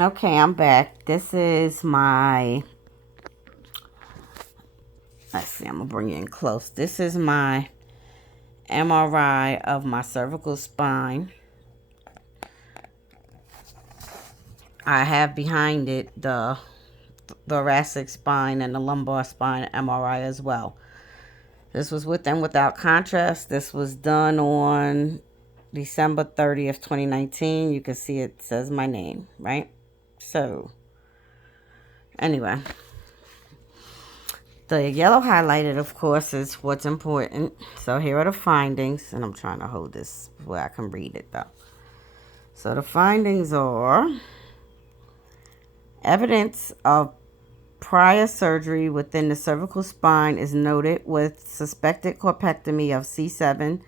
Okay, I'm back. This is my, let's see, I'm going to bring you in close. This is my MRI of my cervical spine. I have behind it the thoracic spine and the lumbar spine MRI as well. This was with and without contrast. This was done on December 30th, 2019. You can see it says my name, right? So, anyway, the yellow highlighted, of course, is what's important. So here are the findings, and I'm trying to hold this where I can read it, though. So the findings are evidence of prior surgery within the cervical spine is noted with suspected corpectomy of C7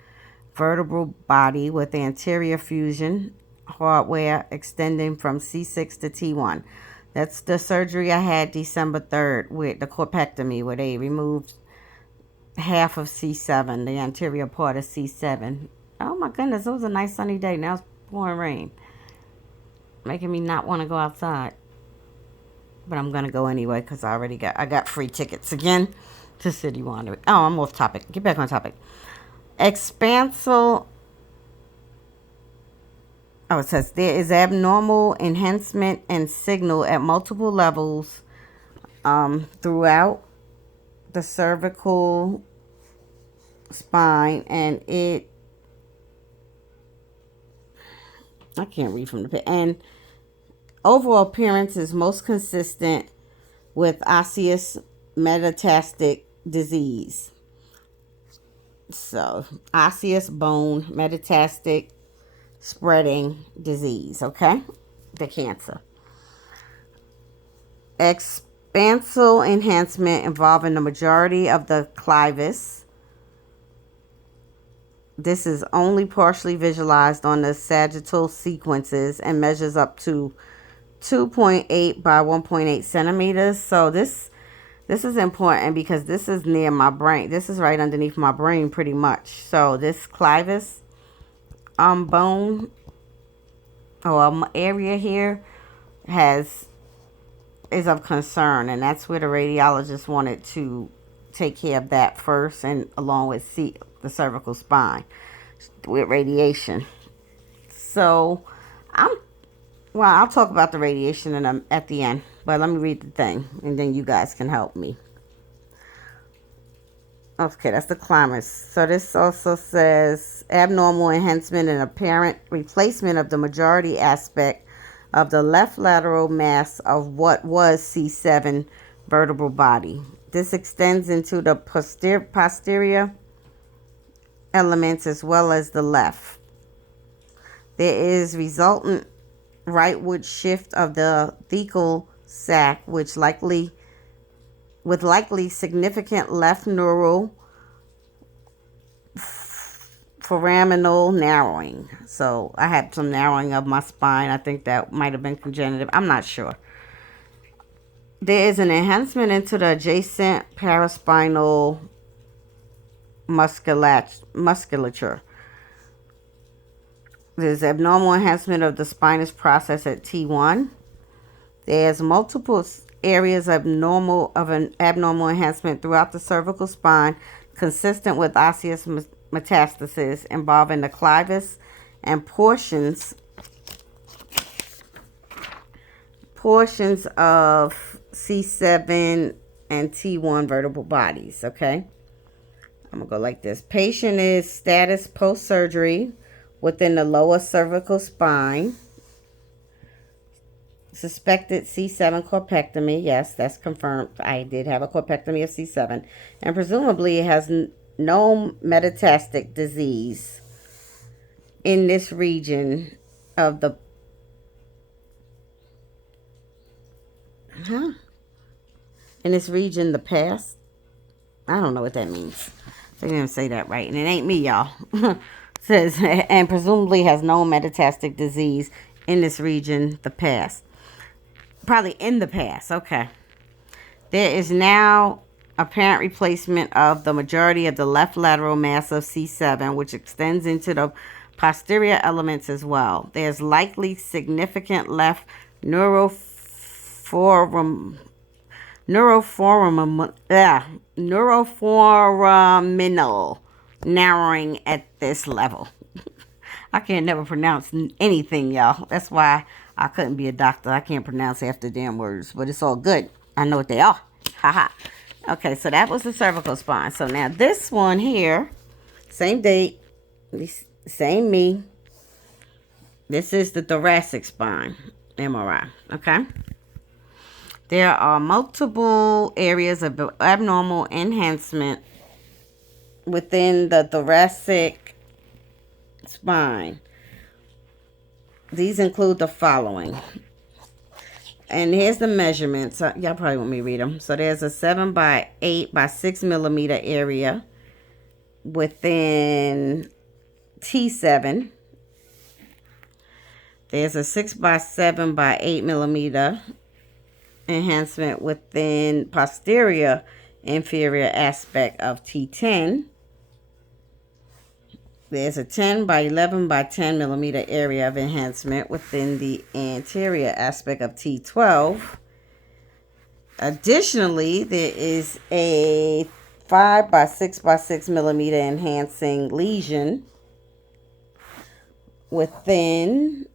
vertebral body with anterior fusion hardware extending from C6 to T1. That's the surgery I had December 3rd with the corpectomy, where they removed half of C7, the anterior part of C7. Oh my goodness, it was a nice sunny day. Now it's pouring rain, making me not want to go outside. But I'm gonna go anyway because I got free tickets again to City Wonder. Oh, I'm off topic. Get back on topic. Expansal. Oh, it says there is abnormal enhancement and signal at multiple levels throughout the cervical spine, and I can't read from the page. And overall appearance is most consistent with osseous metastatic disease. So, osseous bone metastatic spreading disease, okay? The cancer. Expansal enhancement involving the majority of the clivus. This is only partially visualized on the sagittal sequences and measures up to 2.8 by 1.8 centimeters. So this is important because this is near my brain. This is right underneath my brain pretty much. So this clivus bone or area here is of concern, and that's where the radiologist wanted to take care of that first, and along with the cervical spine with radiation. So I'll talk about the radiation at the end, but let me read the thing, and then you guys can help me. Okay, that's the climax. So this also says abnormal enhancement and apparent replacement of the majority aspect of the left lateral mass of what was C7 vertebral body. This extends into the posterior elements as well as the left. There is resultant rightward shift of the thecal sac, with likely significant left neural foraminal narrowing. So I had some narrowing of my spine. I think that might have been congenital. I'm not sure. There is an enhancement into the adjacent paraspinal musculature. There's abnormal enhancement of the spinous process at T1. There's multiple areas of an abnormal enhancement throughout the cervical spine, consistent with osseous metastasis involving the clivus and portions of C7 and T1 vertebral bodies. Okay, I'm gonna go like this. Patient is status post-surgery within the lower cervical spine. Suspected C7 corpectomy. Yes, that's confirmed. I did have a corpectomy of C7. And presumably it has no metastatic disease in this region of the... In this region, the past. I don't know what that means. They didn't say that right. And it ain't me, y'all. Says, and presumably has no metastatic disease in this region, the past. Probably in the past. Okay. There is now apparent replacement of the majority of the left lateral mass of C7, which extends into the posterior elements as well. There's likely significant left neuroforum, neuroforaminal narrowing at this level. I can't never pronounce anything, y'all. That's why I couldn't be a doctor. I can't pronounce half the damn words, but it's all good. I know what they are. Haha. Okay, so that was the cervical spine. So now this one here, same date, same me. This is the thoracic spine MRI. Okay. There are multiple areas of abnormal enhancement within the thoracic spine. These include the following. And here's the measurements. Y'all probably want me to read them. So there's a 7 by 8 by 6 millimeter area within T7. There's a 6 by 7 by 8 millimeter enhancement within posterior inferior aspect of T10. There's a 10 by 11 by 10 millimeter area of enhancement within the anterior aspect of T12. Additionally, there is a 5 by 6 by 6 millimeter enhancing lesion within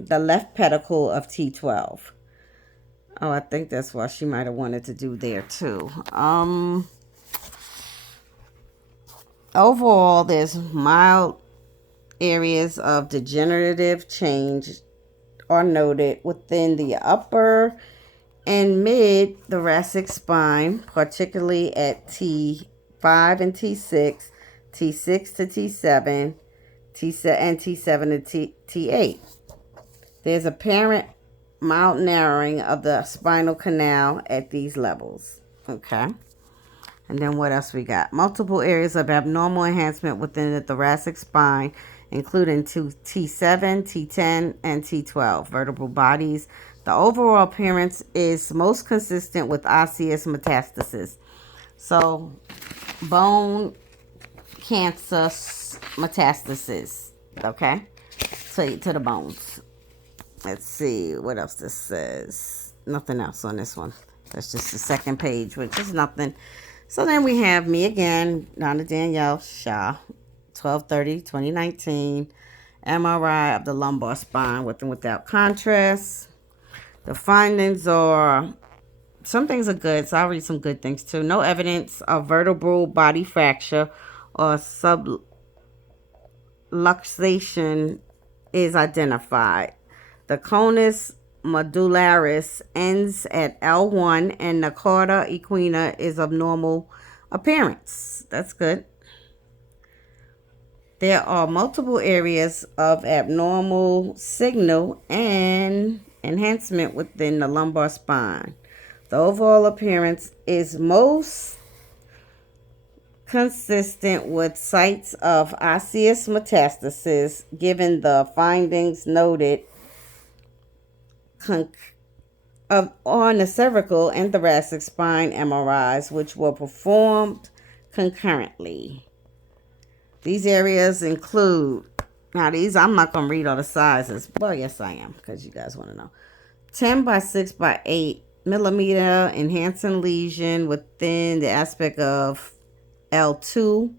the left pedicle of T12. Oh, I think that's what she might have wanted to do there too. Overall, there's mild areas of degenerative change are noted within the upper and mid thoracic spine, particularly at T5 and T6, T6 to T7, and T7 to T8. There's apparent mild narrowing of the spinal canal at these levels. Okay. And then what else we got? Multiple areas of abnormal enhancement within the thoracic spine, including T7, T10, and T12 vertebral bodies. The overall appearance is most consistent with osseous metastasis. So, bone cancer metastasis. Okay? To the bones. Let's see what else this says. Nothing else on this one. That's just the second page, which is nothing. So then we have me again, Donna Danielle Shaw, 12/30/2019, MRI of the lumbar spine with and without contrast. The findings are, some things are good, so I'll read some good things too. No evidence of vertebral body fracture or subluxation is identified. The conus medullaris ends at L1 and the cauda equina is of normal appearance. That's good. There are multiple areas of abnormal signal and enhancement within the lumbar spine. The overall appearance is most consistent with sites of osseous metastasis, given the findings noted on the cervical and thoracic spine MRIs, which were performed concurrently. These areas include, now these, I'm not going to read all the sizes. Well, yes, I am, because you guys want to know. 10 by 6 by 8 millimeter enhancing lesion within the aspect of L2.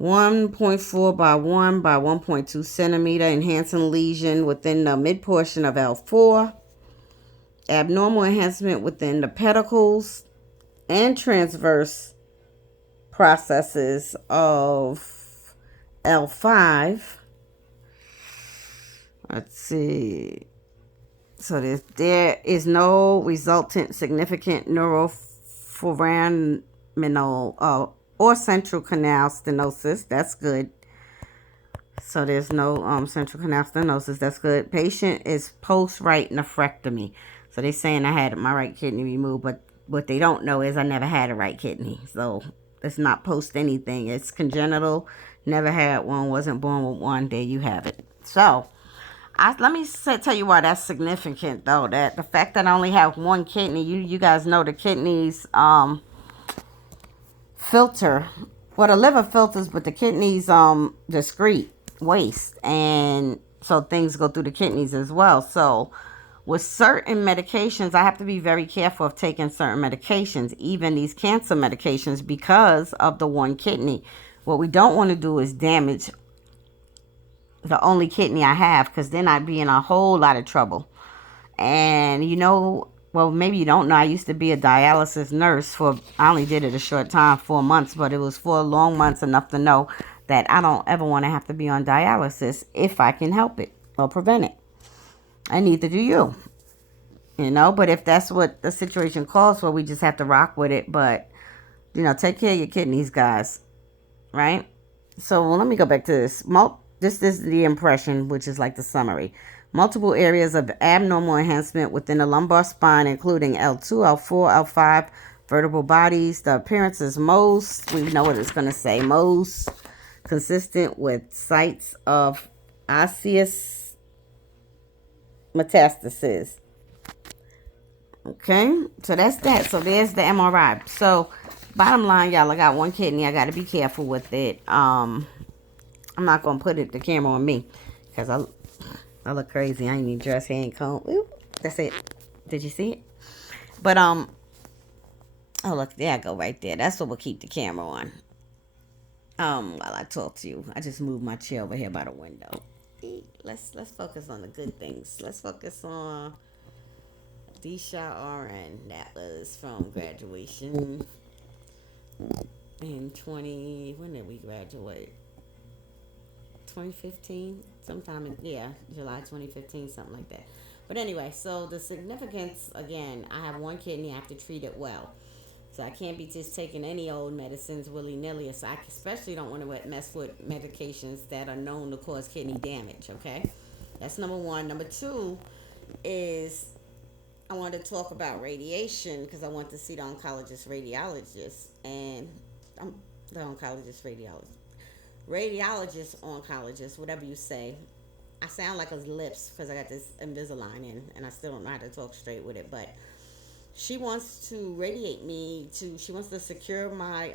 1.4 by 1 by 1.2 centimeter enhancing lesion within the mid portion of L4. Abnormal enhancement within the pedicles and transverse processes of L5. Let's see. So there is no resultant significant neuroforaminal or central canal stenosis. That's good. So there's no central canal stenosis. That's good. Patient is post-right nephrectomy. So they're saying I had my right kidney removed, but what they don't know is I never had a right kidney. So it's not post anything. It's congenital. Never had one. Wasn't born with one. There you have it. So let me tell you why that's significant, though. That the fact that I only have one kidney, you guys know the kidneys filter. Well, the liver filters, but the kidneys discrete waste, and So things go through the kidneys as well. So with certain medications, I have to be very careful of taking certain medications, even these cancer medications, because of the one kidney. What we don't want to do is damage the only kidney I have, because then I'd be in a whole lot of trouble. And well, maybe you don't know, I used to be a dialysis nurse for, I only did it a short time, 4 months, but it was 4 long months, enough to know that I don't ever want to have to be on dialysis if I can help it or prevent it. And neither do you. But if that's what the situation calls for, we just have to rock with it. But, take care of your kidneys, guys. Right? So let me go back to this. This is the impression, which is like the summary. Multiple areas of abnormal enhancement within the lumbar spine, including L2, L4, L5 vertebral bodies. The appearance is most, we know what it's going to say, most consistent with sites of osseous metastasis. Okay, so that's that. So there's the MRI. So bottom line, y'all, I got one kidney. I got to be careful with it. I'm not gonna put the camera on me because I look crazy. I ain't need dress, hair, and comb. Ooh, that's it. Did you see it? But oh look, there I go right there. That's what will keep the camera on. While I talk to you, I just moved my chair over here by the window. Let's focus on the good things. Let's focus on Disha RN. That was from graduation in 20. When did we graduate? 2015, sometime in, yeah, July 2015, something like that. But anyway, so the significance, again, I have one kidney. I have to treat it well. So I can't be just taking any old medicines willy-nilly. So I especially don't want to mess with medications that are known to cause kidney damage. Okay, that's number one. Number two is I wanted to talk about radiation because I want to see the oncologist radiologist, and I'm the oncologist radiologist, oncologist, whatever you say. I sound like a lips because I got this Invisalign in, and I still don't know how to talk straight with it. But she wants to radiate me to. She wants to secure my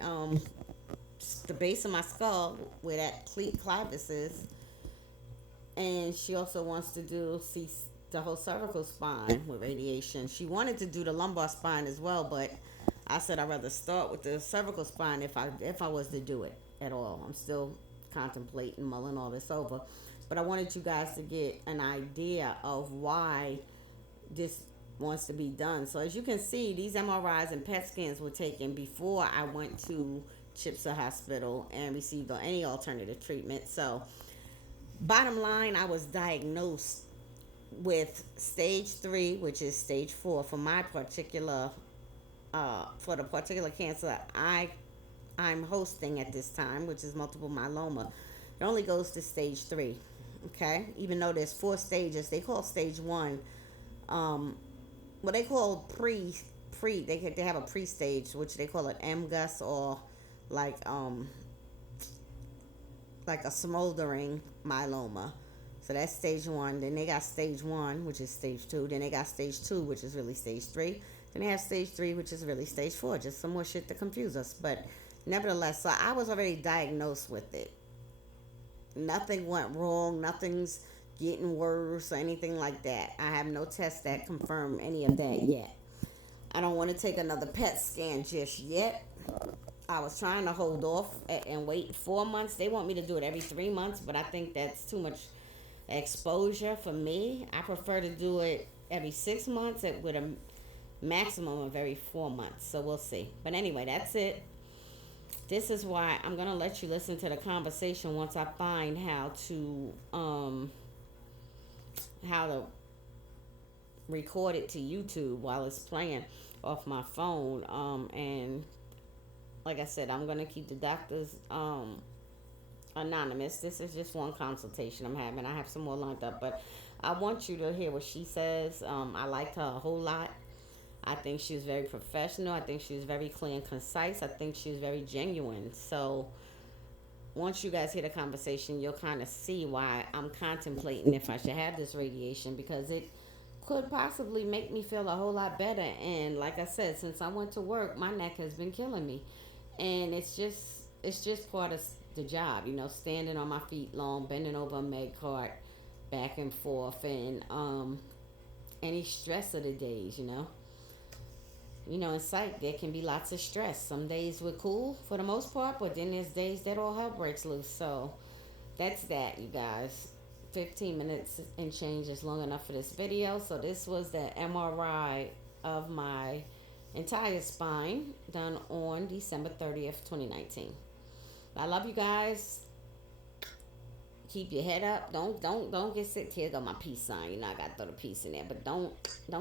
the base of my skull where that clevis is, and she also wants to see the whole cervical spine with radiation. She wanted to do the lumbar spine as well, but I said I'd rather start with the cervical spine if I was to do it at all. I'm still contemplating, mulling all this over, but I wanted you guys to get an idea of why this wants to be done. So as you can see, these MRIs and PET scans were taken before I went to Chipsa Hospital and received any alternative treatment. So bottom line, I was diagnosed with stage 3, which is stage 4 for my particular for the particular cancer I'm hosting at this time, which is multiple myeloma. It only goes to stage 3. Okay, even though there's 4 stages, they call stage 1 what they call they have a pre-stage, which they call it MGUS, or like like a smoldering myeloma. So that's stage 1. Then they got stage 1, which is stage 2. Then they got stage 2, which is really stage 3. Then they have stage 3, which is really stage 4. Just some more shit to confuse us. But nevertheless, so I was already diagnosed with it. Nothing went wrong. Nothing's getting worse or anything like that. I have no tests that confirm any of that yet. I don't want to take another PET scan just yet. I was trying to hold off and wait 4 months. They want me to do it every 3 months, but I think that's too much exposure for me. I prefer to do it every 6 months with a maximum of every 4 months. So we'll see. But anyway, that's it. This is why I'm going to let you listen to the conversation once I find how to record it to YouTube while it's playing off my phone. And like I said, I'm going to keep the doctors anonymous. This is just one consultation I'm having. I have some more lined up, but I want you to hear what she says. I liked her a whole lot. I think she was very professional. I think she was very clear and concise. I think she was very genuine. So once you guys hear the conversation, you'll kind of see why I'm contemplating if I should have this radiation, because it could possibly make me feel a whole lot better. And like I said, since I went to work, my neck has been killing me, and it's just part of the job, standing on my feet long, bending over a med cart, back and forth, and any stress of the days, in psych there can be lots of stress. Some days we're cool for the most part, but then there's days that all hell breaks loose. So that's that, you guys. 15 minutes and change is long enough for this video. So this was the MRI of my entire spine done on December 30th, 2019. I love you guys. Keep your head up. Don't get sick. Here go my peace sign. I gotta throw the peace in there. But don't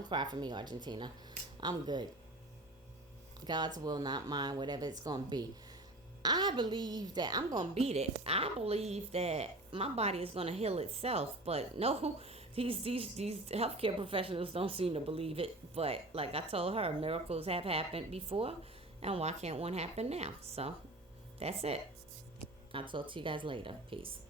cry for me, Argentina. I'm good. God's will, not mine, whatever it's gonna be. I believe that I'm gonna beat it. I believe that my body is gonna heal itself. But no, these healthcare professionals don't seem to believe it. But like I told her, miracles have happened before, and why can't one happen now? So that's it. I'll talk to you guys later. Peace.